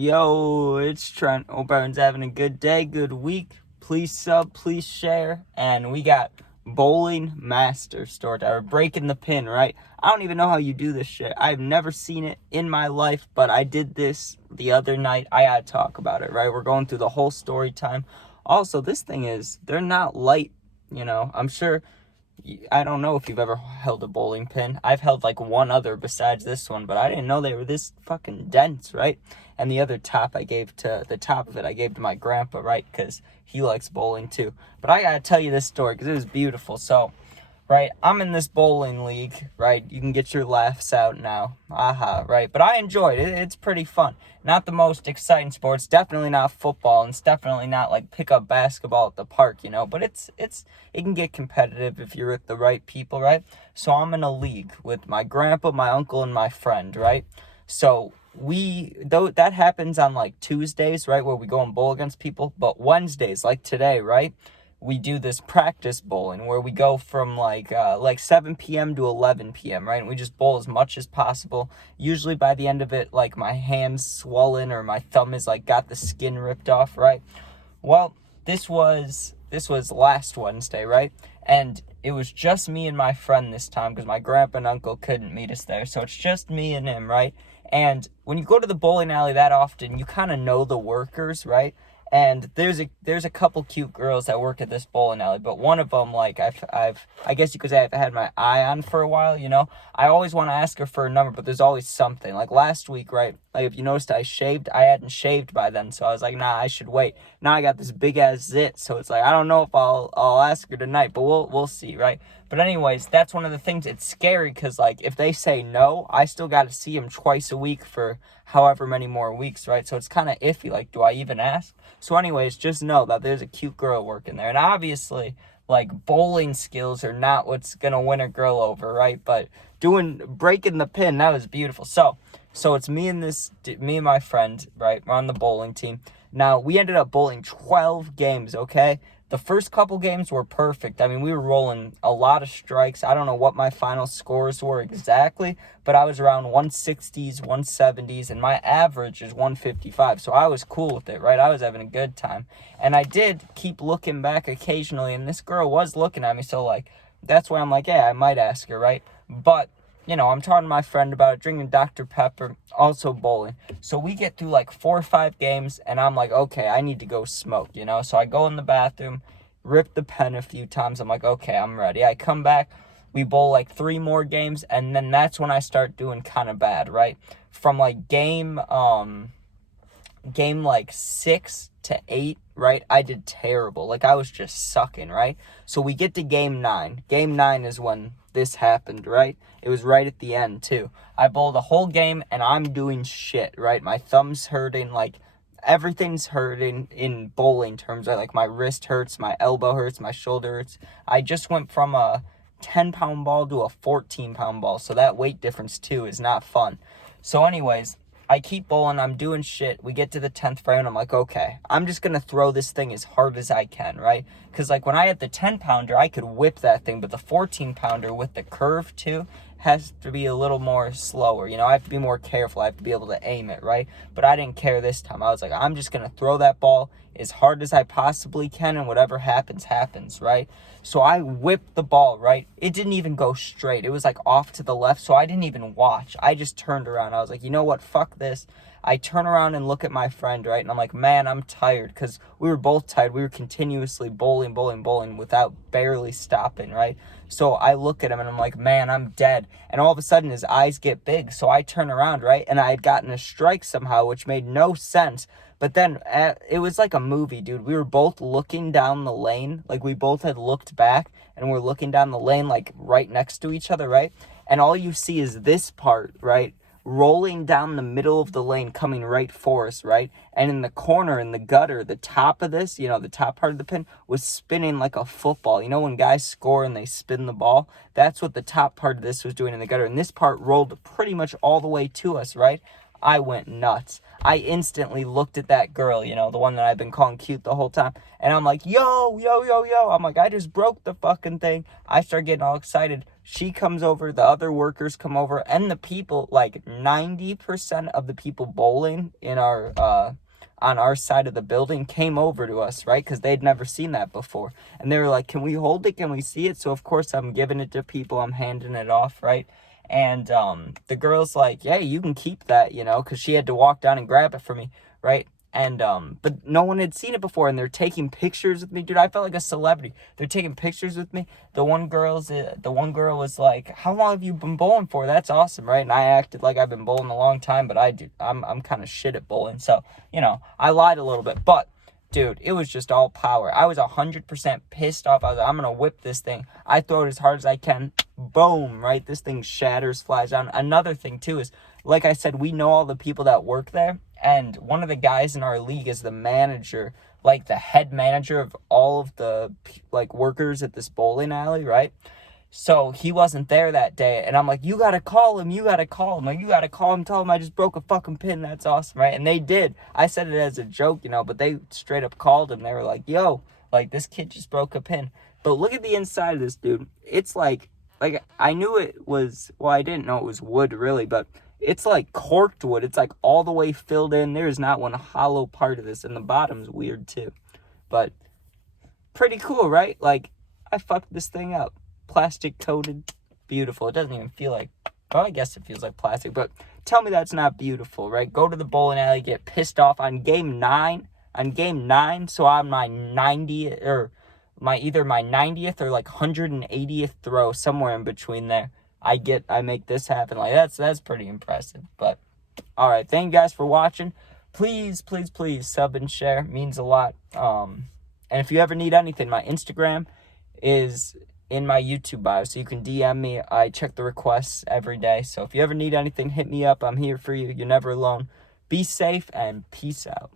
Yo, it's Trent. Hope everyone's having a good day, good week. Please sub, please share. And we got Bowling Master Story. We're breaking the pin, right? I don't even know how you do this shit. I've never seen it in my life, but I did this the other night. I gotta talk about it, right? We're going through the whole story time. Also, this thing they're not light, I'm sure. I don't know if you've ever held a bowling pin. I've held like one other besides this one, but I didn't know they were this fucking dense, right? And the top of it I gave to my grandpa, right? Because he likes bowling too. But I gotta tell you this story because it was beautiful. So, right, I'm in this bowling league, right? You can get your laughs out now. Aha, right? But I enjoyed it. It's pretty fun. Not the most exciting sport. It's definitely not football, and it's definitely not like pick up basketball at the park, but it can get competitive if you're with the right people, right? So I'm in a league with my grandpa, my uncle, and my friend, right? So that happens on like Tuesdays, right, where we go and bowl against people, but Wednesdays, like today, right, we do this practice bowling where we go from like 7 p.m. to 11 p.m., right? And we just bowl as much as possible. Usually by the end of it, like my hand's swollen or my thumb is like got the skin ripped off, right? Well, this was last Wednesday, right? And it was just me and my friend this time because my grandpa and uncle couldn't meet us there. So it's just me and him, right? And when you go to the bowling alley that often, you kind of know the workers, right? And there's a couple cute girls that work at this bowling alley, but one of them, like, I guess you could say I've had my eye on for a while, I always want to ask her for a number, but there's always something. Like last week, right? Like if you noticed I hadn't shaved by then, so I was like, nah, I should wait. Now I got this big ass zit, so it's like I don't know if I'll ask her tonight, but we'll see, right? But anyways, that's one of the things. It's scary because like if they say no, I still got to see them twice a week for however many more weeks, right? So it's kind of iffy. Like, do I even ask? So anyways, just know that there's a cute girl working there, and obviously, like bowling skills are not what's gonna win a girl over, right? But breaking the pin, that was beautiful. So it's me and my friend, right? We're on the bowling team. Now we ended up bowling 12 games, okay? The first couple games were perfect. I mean, we were rolling a lot of strikes. I don't know what my final scores were exactly, but I was around 160s, 170s, and my average is 155. So I was cool with it, right? I was having a good time. And I did keep looking back occasionally, and this girl was looking at me. So, like, that's why I'm like, yeah, I might ask her, right? But I'm talking to my friend about it, drinking Dr. Pepper, also bowling. So we get through like 4 or 5 games, and I'm like, okay, I need to go smoke, So I go in the bathroom, rip the pen a few times. I'm like, okay, I'm ready. I come back, we bowl like 3 more games, and then that's when I start doing kind of bad, right? From like game like 6 to 8, right? I did terrible. Like I was just sucking, right? So we get to game 9. Game 9 is when this happened, right? It was right at the end too. I bowled a whole game and I'm doing shit, right? My thumb's hurting, like everything's hurting in bowling terms, right? Like my wrist hurts, my elbow hurts, my shoulder hurts. I just went from a 10-pound ball to a 14-pound ball, so that weight difference too is not fun. So anyways, I keep bowling, I'm doing shit. We get to the 10th frame, and I'm like, okay, I'm just going to throw this thing as hard as I can, right? Because, like, when I had the 10-pounder, I could whip that thing, but the 14-pounder with the curve, too, has to be a little more slower. I have to be more careful. I have to be able to aim it, right? But I didn't care this time. I was like, I'm just going to throw that ball as hard as I possibly can, and whatever happens, happens, right? So I whipped the ball, right? It didn't even go straight. It was like off to the left, so I didn't even watch. I just turned around. I was like, you know what? Fuck this. I turn around and look at my friend, right? And I'm like, man, I'm tired, because we were both tired. We were continuously bowling without barely stopping, right? So I look at him and I'm like, man, I'm dead. And all of a sudden his eyes get big. So I turn around, right? And I had gotten a strike somehow, which made no sense. But then it was like a movie, dude. We were both looking down the lane. Like we both had looked back and we're looking down the lane, like right next to each other, right? And all you see is this part, right? Rolling down the middle of the lane, coming right for us, right? And in the corner, in the gutter, the top of this, the top part of the pin was spinning like a football. When guys score and they spin the ball, that's what the top part of this was doing in the gutter. And this part rolled pretty much all the way to us, right? I went nuts. I instantly looked at that girl, the one that I've been calling cute the whole time. And I'm like, yo. I'm like, I just broke the fucking thing. I start getting all excited. she comes over, the other workers come over, and the people, like 90% of the people bowling in our on our side of the building came over to us, right? Because they'd never seen that before. And they were like, can we hold it? Can we see it? So, of course, I'm giving it to people. I'm handing it off, right? And the girl's like, yeah, you can keep that, you know, because she had to walk down and grab it for me, right? And but no one had seen it before, and they're taking pictures with me, dude. I felt like a celebrity. They're taking pictures with me. The one girl was like, "How long have you been bowling for? That's awesome, right?" And I acted like I've been bowling a long time, but I'm kind of shit at bowling, so you know I lied a little bit. But dude, it was just all power. I was 100% pissed off. I was like, I'm gonna whip this thing. I throw it as hard as I can. Boom, right? This thing shatters, flies down. Another thing too is, like I said, we know all the people that work there. And one of the guys in our league is the manager, like the head manager of all of the like workers at this bowling alley, right? So he wasn't there that day. And I'm like, you got to call him. You got to call him. Like, you got to call him. Tell him I just broke a fucking pin. That's awesome, right? And they did. I said it as a joke, you know, but they straight up called him. They were like, yo, like this kid just broke a pin. But look at the inside of this, dude. It's like I knew it was, well, I didn't know it was wood really, but it's like corked wood. It's like all the way filled in. There's not one hollow part of this. And the bottom's weird too. But pretty cool, right? Like, I fucked this thing up. Plastic coated. Beautiful. It doesn't even feel like, well, I guess it feels like plastic. But tell me that's not beautiful, right? Go to the bowling alley, get pissed off on game 9. On game 9, so on my 90th, or either my 90th or like 180th throw, somewhere in between there, I make this happen. Like, that's pretty impressive. But all right, thank you guys for watching. Please sub and share. It means a lot. And if you ever need anything, my Instagram is in my YouTube bio, so you can DM me. I check the requests every day. So if you ever need anything, hit me up. I'm here for you. You're never alone. Be safe and peace out.